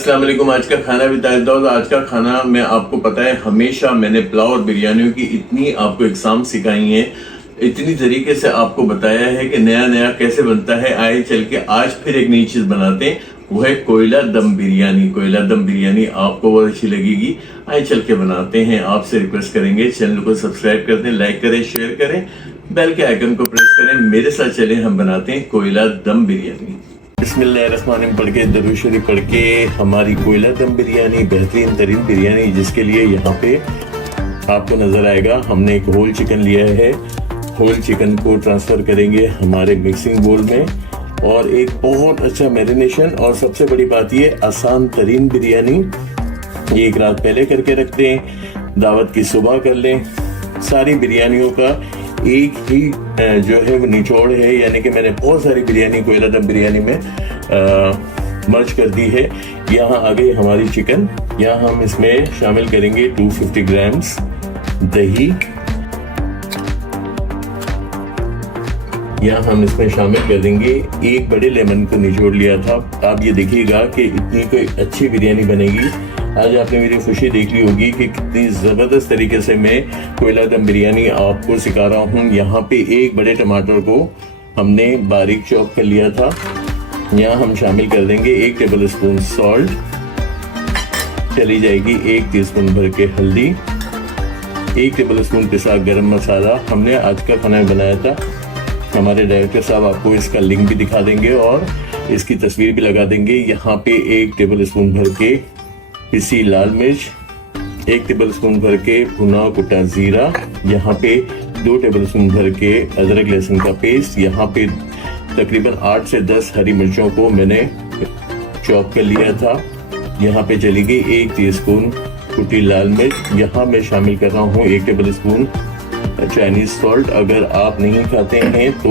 अस्सलाम वालेकुम। आज का खाना बता देता हूँ। आज का खाना मैं आपको पता है, हमेशा मैंने पुलाव और बिरयानियों की इतनी आपको एग्जाम सिखाई है, इतनी तरीके से आपको बताया है कि नया नया कैसे बनता है। आए चल के आज फिर एक नई चीज बनाते हैं, वो है कोयला दम बिरयानी। कोयला दम बिरयानी आपको बहुत अच्छी लगेगी। आए चल के बनाते हैं। आपसे रिक्वेस्ट करेंगे चैनल को सब्सक्राइब कर दें, लाइक करें, शेयर करें, बेल के आइकन को प्रेस करें। मेरे साथ चले, हम बनाते हैं कोयला दम बिरयानी। बिस्मिल्लाहिर्रहमानिर्रहीम पढ़ के, दरूद शरीफ पढ़ के हमारी कोयला दम बिरयानी, बेहतरीन तरीन बिरयानी, जिसके लिए यहाँ पे आपको नजर आएगा हमने एक होल चिकन लिया है। होल चिकन को ट्रांसफर करेंगे हमारे मिक्सिंग बोल में, और एक बहुत अच्छा मैरिनेशन, और सबसे बड़ी बात ये आसान तरीन बिरयानी। ये एक रात पहले करके रख दें, दावत की सुबह कर लें। सारी बिरयानियों का एक ही जो है वो निचोड़ है, यानी कि मैंने बहुत सारी बिरयानी कोयला दम बिरयानी में मर्ज कर दी है। यहाँ आ गई हमारी चिकन। यहाँ हम इसमें शामिल करेंगे 250 ग्राम्स दही। यहाँ हम इसमें शामिल कर देंगे एक बड़े लेमन को निचोड़ लिया था। आप ये देखिएगा कि इतनी कोई अच्छी बिरयानी बनेगी। आज आपने मेरी खुशी देख ली होगी कि कितनी ज़बरदस्त तरीके से मैं कोयला दम बिरयानी आपको सिखा रहा हूँ। यहाँ पे एक बड़े टमाटर को हमने बारीक चॉप कर लिया था। यहाँ हम शामिल कर देंगे 1 टेबल स्पून सॉल्ट, चली जाएगी 1 टीस्पून भर के हल्दी, 1 टेबल स्पून पिसा गरम मसाला। हमने आज का खाना बनाया था, हमारे डायरेक्टर साहब आपको इसका लिंक भी दिखा देंगे और इसकी तस्वीर भी लगा देंगे। यहाँ पे 1 टेबल स्पून भर के पिसी लाल मिर्च, 1 टेबल स्पून भर के भुना कुटा जीरा, यहाँ पे 2 टेबल स्पून भर के अदरक लहसुन का पेस्ट, यहाँ पे तकरीबन 8 से 10 हरी मिर्चों को मैंने चॉप कर लिया था। यहाँ पे चली गई 1 टीस्पून कुटी लाल मिर्च। यहाँ मैं शामिल कर रहा हूँ 1 टेबल स्पून चाइनीज सॉल्ट। अगर आप नहीं खाते हैं तो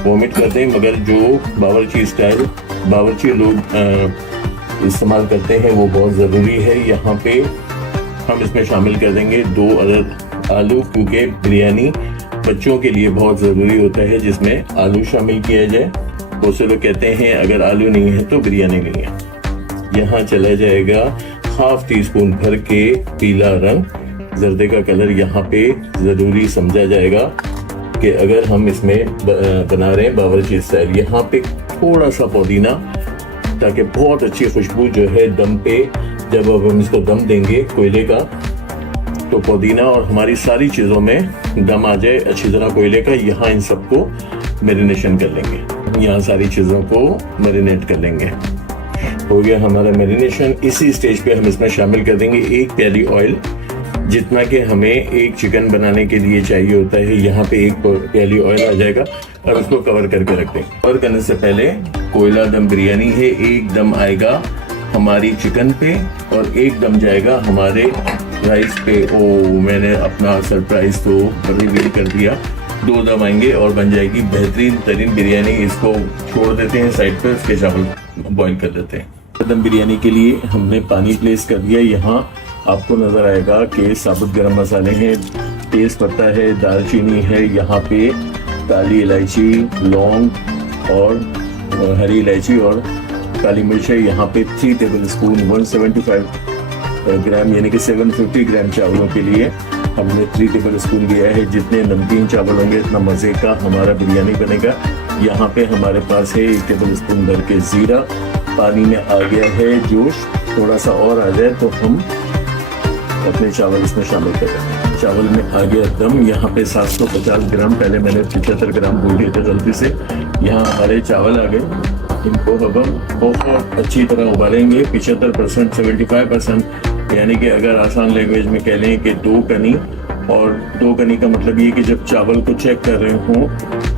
वोमिट करते हैं, मगर जो बावर्ची स्टाइल बावर्ची लोग इस्तेमाल करते हैं वो बहुत ज़रूरी है। यहाँ पे हम इसमें शामिल कर देंगे 2 अदद आलू, क्योंकि बिरयानी बच्चों के लिए बहुत ज़रूरी होता है जिसमें आलू शामिल किया जाए। बहुत से लोग कहते हैं अगर आलू नहीं है तो बिरयानी नहीं है। यहाँ चला जाएगा 1/2 टीस्पून भर के पीला रंग, जर्दे का कलर यहाँ पे ज़रूरी समझा जाएगा कि अगर हम इसमें बना रहे हैं बावर्ची स्टाइल। यहाँ पे थोड़ा सा पुदीना, ताकि बहुत अच्छी खुशबू जो है दम पे, जब अब हम इसको दम देंगे कोयले का, तो पुदीना और हमारी सारी चीज़ों में दम आ जाए अच्छी तरह कोयले का। यहाँ इन सबको मैरिनेशन कर लेंगे, यहाँ सारी चीज़ों को मैरिनेट कर लेंगे। हो गया हमारा मैरिनेशन। इसी स्टेज पे हम इसमें शामिल कर देंगे 1 प्याली ऑयल, जितना कि हमें एक चिकन बनाने के लिए चाहिए होता है। यहाँ पे 1 प्याली ऑयल आ जाएगा और उसको कवर करके रख दें। कवर करने से पहले कोयला दम बिरयानी है, एक दम आएगा हमारी चिकन पे और एक दम जाएगा हमारे राइस पे। ओ, मैंने अपना सरप्राइज तो रिवील कर दिया। 2 दम आएंगे और बन जाएगी बेहतरीन तरीन बिरयानी। इसको छोड़ देते हैं साइड पे, उसके चावल बॉईल कर देते हैं। दम बिरयानी के लिए हमने पानी प्लेस कर दिया। यहाँ आपको नजर आएगा कि साबुत गरम मसाले हैं, तेज पत्ता है, दालचीनी है, यहाँ पे काली इलायची, लौंग और हरी इलायची और काली मिर्च है। यहाँ पे 3 टेबल स्पून 175 ग्राम यानी कि 750 ग्राम चावलों के लिए हमने 3 टेबल स्पून लिया है। जितने नमकीन चावल होंगे इतना मज़े का हमारा बिरयानी बनेगा। यहाँ पे हमारे पास है 1 टेबल स्पून भर के ज़ीरा। पानी में आ गया है जोश, थोड़ा सा और आ जाए तो हम अपने चावल इसमें शामिल करें। चावल में आ गया दम। यहाँ पे 750 ग्राम, पहले मैंने 75 ग्राम बोल दिए थे गलती से। यहाँ हमारे चावल आ गए। इनको अब हम बहुत अच्छी तरह उबालेंगे 75%, 75%, यानी कि अगर आसान लैंग्वेज में कह लें कि 2 कनी। और 2 कनी का मतलब ये कि जब चावल को चेक कर रहे हों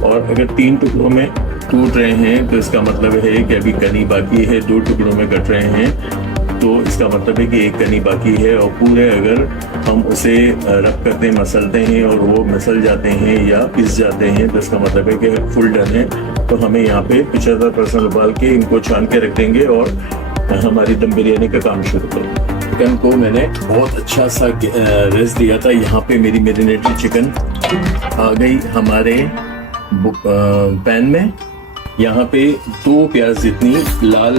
और अगर 3 टुकड़ों में टूट रहे हैं तो इसका मतलब है कि अभी कनी बाकी है। 2 टुकड़ों में कट रहे हैं तो इसका मतलब है कि 1 कनी बाकी है। और पूरे अगर हम उसे रब करते हैं, मसलते हैं और वो मसल जाते हैं या पिस जाते हैं तो इसका मतलब है कि फुल डन है। तो हमें यहाँ पे 75% उबाल के इनको छान के रख देंगे और हमारी दम बिरयानी का काम शुरू करेंगे। चिकन को मैंने बहुत अच्छा सा रेस्ट दिया था। यहाँ पे मेरी मैरिनेटेड चिकन आ गई हमारे पैन में। यहाँ पे 2 प्याज जितनी लाल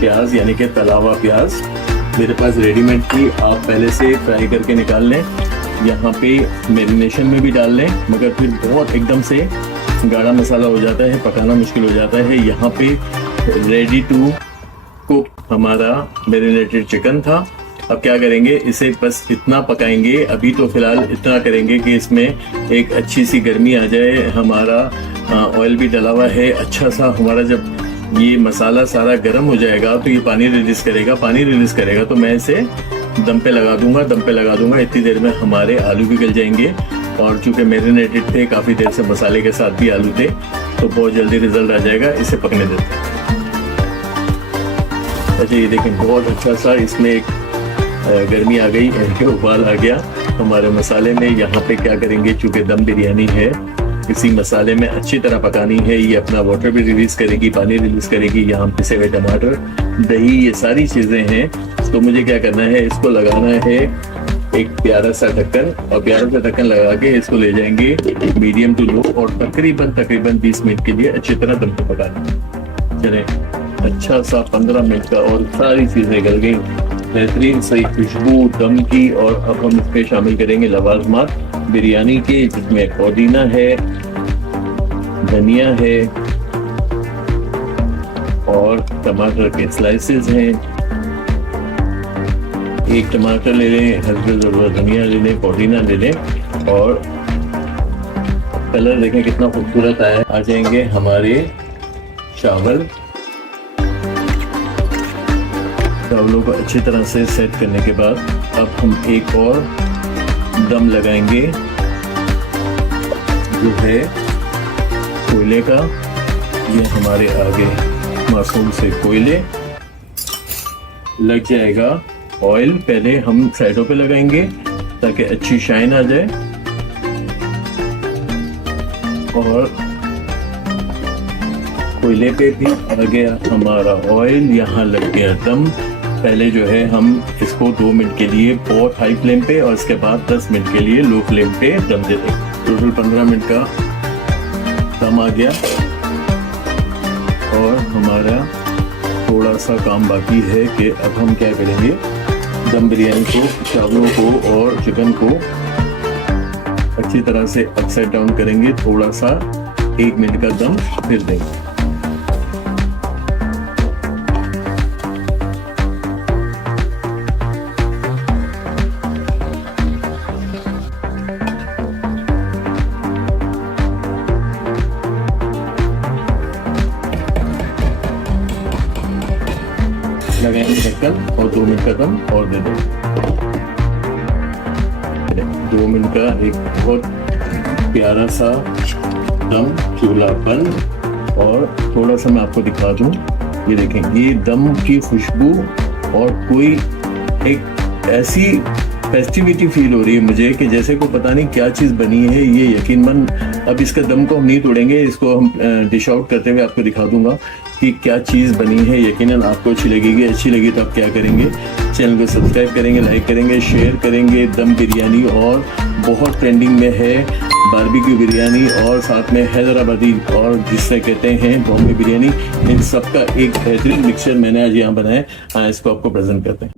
प्याज यानी कि तला हुआ प्याज मेरे पास रेडीमेड थी, आप पहले से फ्राई करके निकाल लें। यहाँ पे मैरिनेशन में भी डाल लें, मगर फिर बहुत एकदम से गाढ़ा मसाला हो जाता है, पकाना मुश्किल हो जाता है। यहाँ पे रेडी टू कुक हमारा मैरिनेटेड चिकन था। अब क्या करेंगे, इसे बस इतना पकाएंगे। अभी तो फिलहाल इतना करेंगे कि इसमें एक अच्छी सी गर्मी आ जाए। हमारा ऑयल भी डला हुआ है अच्छा सा। हमारा जब ये मसाला सारा गर्म हो जाएगा तो ये पानी रिलीज करेगा। पानी रिलीज करेगा तो मैं इसे दम पे लगा दूंगा। इतनी देर में हमारे आलू भी गल जाएंगे, और चूंकि मैरिनेटेड थे काफ़ी देर से मसाले के साथ भी आलू थे, तो बहुत जल्दी रिजल्ट आ जाएगा। इसे पकने देते हैं। अच्छा, ये देखें बहुत अच्छा सा इसमें एक गर्मी आ गई, इनके उबाल आ गया हमारे मसाले में। यहाँ पे क्या करेंगे, चूंकि दम बिरयानी है, इसी मसाले में अच्छी तरह पकानी है। ये अपना वाटर भी रिलीज करेगी, पानी रिलीज करेगी। यहाँ पिसे हुए टमाटर, दही, ये सारी चीजें हैं। तो मुझे क्या करना है, इसको लगाना है एक प्यारा सा ढक्कन, और प्यारा सा ढक्कन लगा के इसको ले जाएंगे मीडियम टू लो, और तकरीबन 20 मिनट के लिए अच्छी तरह दम पे पकाना। चले, अच्छा सा 15 मिनट का, और सारी चीजें गल गई, बेहतरीन सही खुशबू दम की। और अब हम इसमें शामिल करेंगे लवाजमात बिरयानी के, जिसमें पुदीना है, धनिया है, और टमाटर के स्लाइसेस हैं। एक टमाटर ले लें, हल्का ज़रूरत धनिया ले लें, पुदीना ले लें, और कलर देखें कितना खूबसूरत आया। आ जाएंगे हमारे चावल। चावलों को अच्छी तरह से सेट करने के बाद अब हम एक और दम लगाएंगे, जो है कोयले का। ये हमारे आगे मासूम से कोयले लग जाएगा। ऑयल पहले हम साइडों पे लगाएंगे ताकि अच्छी शाइन आ जाए, और कोयले पे भी आ गया हमारा ऑयल। यहाँ लग गया दम। पहले जो है हम इसको 2 मिनट के लिए बहुत हाई फ्लेम पे, और इसके बाद 10 मिनट के लिए लो फ्लेम पे दम दे दें। टोटल 15 मिनट का दम आ गया, और हमारा थोड़ा सा काम बाकी है कि अब हम क्या करेंगे, दम बिरयानी को, चावलों को और चिकन को अच्छी तरह से अपसाइड डाउन करेंगे। थोड़ा सा 1 मिनट का दम फिर देंगे। लगाएंगे ढक्कन, और 2 मिनट का दम और दे दें। 2 मिनट का एक बहुत प्यारा सा दम, चूल्हा बंद। और थोड़ा सा मैं आपको दिखा दूं, ये देखें, ये दम की खुशबू, और कोई एक ऐसी फेस्टिविटी फील हो रही है मुझे कि जैसे को पता नहीं क्या चीज़ बनी है ये, यकीनन। अब इसका दम को हम नहीं तोड़ेंगे, इसको हम डिश आउट करते हुए आपको दिखा दूंगा कि क्या चीज़ बनी है। यकीनन आपको अच्छी लगेगी। अच्छी लगी तो आप क्या करेंगे, चैनल को सब्सक्राइब करेंगे, लाइक करेंगे, शेयर करेंगे। दम बिरयानी और बहुत ट्रेंडिंग में है बारबेक्यू बिरयानी, और साथ में हैदराबादी, और जिससे कहते हैं बॉम्बे बिरयानी, इन सब का एक बेहतरीन मिक्सचर मैंने आज यहाँ बनाया। इसको आपको प्रेजेंट करते हैं।